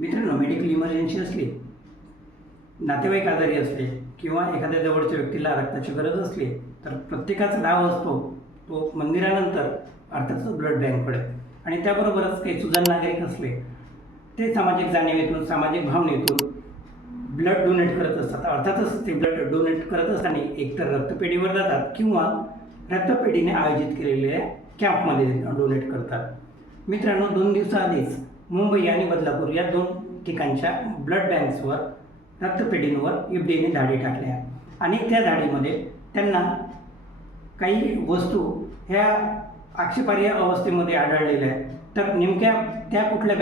मित्रांनो, medical emergency असली, नातेवाईक आजारी असले किंवा एखाद्या जवळच्या व्यक्तीला रक्ताची गरज असली तर प्रत्येकाचा धाव असतो तो मंदिरानंतर अर्थातच ब्लड बँककडे. आणि त्याबरोबरच काही सुजाण नागरिक असले ते सामाजिक जाणीवेतून, सामाजिक भावनेतून ब्लड डोनेट करत असतात. अर्थातच ते ब्लड डोनेट करत असताना एकतर रक्तपेढीवर जातात किंवा रक्तपेढीने आयोजित केलेल्या कॅम्पमध्ये डोनेट करतात. मित्रांनो, 2 दिवसाआधीच मुंबई आणि बदलापूर या 2 ठिकाणच्या ब्लड बँक्सवर रक्तपेढींवर एफडीएने धाडी टाकल्या आणि त्या धाडीमध्ये त्यांना काही वस्तू ह्या आक्षेपार्ह अवस्थेमध्ये आढळलेल्या आहेत. तर नेमक्या त्या कुठल्या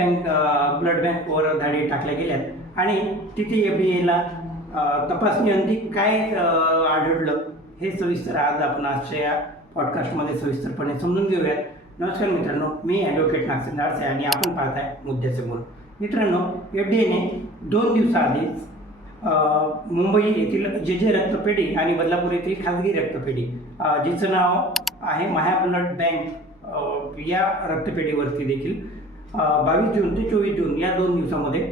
ब्लड बँकवर धाडी टाकल्या गेल्यात आणि तिथे एफडीएला तपासणीअंती काय आढळलं हे सविस्तर आज आपण आजच्या या पॉडकास्टमध्ये सविस्तरपणे समजून घेऊयात. नमस्कार मित्रांनो, मी ॲडव्होकेट नागसेन दाळसे आणि आपण पाहताय मुद्द्याचे बोल. मित्रांनो, एफडीएने 2 दिवसाआधीच मुंबई येथील जे रक्तपेढी आणि बदलापूर येथील खाजगी रक्तपेढी जिचं नाव आहे माया ब्लड बँक या रक्तपेढीवरती देखील 22 जून ते 24 जून या 2 दिवसामध्ये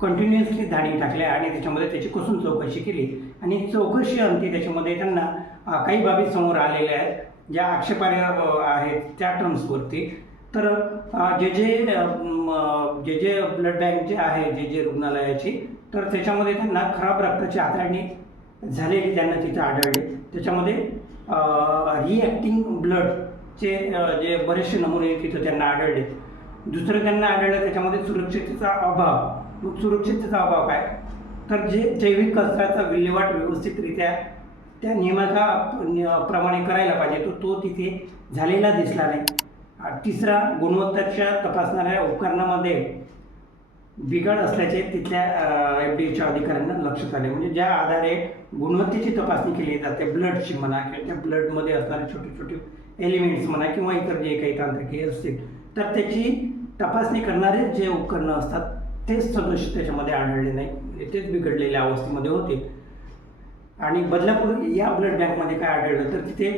कंटिन्युअसली धाडी टाकल्या आणि त्याच्यामध्ये त्याची कसून चौकशी केली आणि चौकशी अंती त्याच्यामध्ये त्यांना काही बाबी समोर आलेल्या आहेत ज्या आक्षेपार्ह आहेत त्या टर्म्सवरती. तर जे ब्लड बँक जे आहे जे रुग्णालयाची, तर त्याच्यामध्ये त्यांना खराब रक्ताची हाताळणी झालेली त्यांना तिथे आढळली. त्याच्यामध्ये रिॲक्टिंग ब्लडचे जे बरेचसे नमुने तिथं त्यांना आढळले. दुसरं त्यांना आढळलं त्याच्यामध्ये सुरक्षिततेचा अभाव. मग सुरक्षिततेचा अभाव काय, तर जे जैविक कचऱ्याचा विल्हेवाट व्यवस्थितरित्या त्या नियमाप्रमाणे करायला पाहिजे तो तिथे झालेला दिसला नाही. तिसरा, गुणवत्तेच्या तपासणाऱ्या उपकरणामध्ये बिघाड असल्याचे तिथल्या एफडीएच्या अधिकाऱ्यांना लक्षात आले. म्हणजे ज्या आधारे गुणवत्तेची तपासणी केली जाते ब्लडची म्हणा किंवा त्या ब्लडमध्ये असणारे छोटे छोटे एलिमेंट्स म्हणा किंवा इतर जे काही तांत्रिके असतील, तर त्याची तपासणी करणारे जे उपकरणं असतात तेच सदस्य त्याच्यामध्ये आढळले नाही, म्हणजे तेच बिघडलेल्या अवस्थेमध्ये होते. आणि बदलापूर या ब्लड बँकमध्ये काय आढळलं, तर तिथे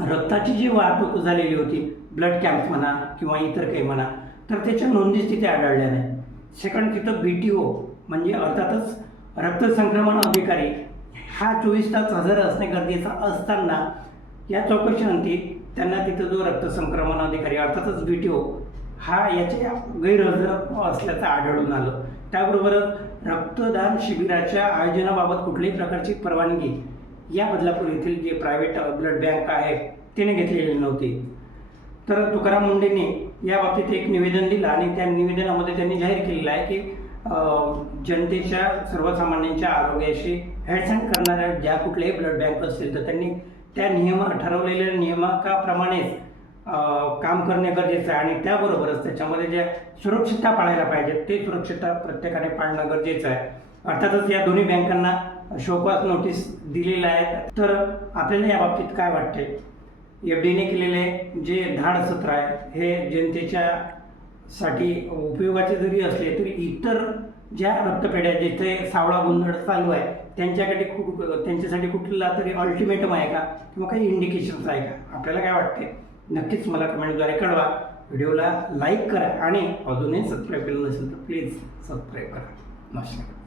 रक्ताची जी वाहतूक झालेली होती, ब्लड कॅम्प म्हणा किंवा इतर काही म्हणा, तर त्याच्या नोंदीच तिथे आढळल्या नाही. सेकंड, तिथं BTO म्हणजे अर्थातच रक्त संक्रमण अधिकारी हा 24 तास हजर असणे गरजेचं असताना या चौकशीनंतर त्यांना तिथं जो रक्त संक्रमण अधिकारी अर्थातच BTO हा याचे गैरहजर असल्याचं आढळून आलं. त्याबरोबरच रक्तदान शिबिराच्या आयोजनाबाबत कुठल्याही प्रकारची परवानगी या बदलापूर येथील जे प्रायव्हेट ब्लड बँक आहे त्याने घेतलेली नव्हती. तर तुकाराम मुंडेंनी याबाबतीत एक निवेदन दिलं आणि त्या निवेदनामध्ये त्यांनी जाहीर केलेलं आहे की जनतेच्या, सर्वसामान्यांच्या आरोग्याशी हेळसांड करणाऱ्या ज्या कुठल्याही ब्लड बँक असतील तर त्यांनी त्या ठरवलेल्या नियमाकाप्रमाणेच काम करणे गरजेचं आहे आणि त्याबरोबरच त्याच्यामध्ये ज्या सुरक्षितता पाळायला पाहिजे ते सुरक्षितता प्रत्येकाने पाळणं गरजेचं आहे. अर्थातच या दोन्ही बँकांना शोकॉज नोटीस दिलेल्या आहेत. तर आपल्याला याबाबतीत काय वाटते, एफडीएने केलेले जे धाड सत्र आहे हे जनतेच्या साठी उपयोगाचे जरी असले तरी इतर ज्या रक्तपेढ्या जिथे सावळा गोंधळ चालू आहे त्यांच्यासाठी कुठला तरी अल्टिमेटम आहे का किंवा काही इंडिकेशन्स आहे का, आपल्याला काय वाटते नक्कीच मला कमेंटद्वारे कळवा. व्हिडिओला लाईक करा आणि अजूनही सबस्क्राईब केलं नसेल तर प्लीज सबस्क्राईब करा. नमस्कार.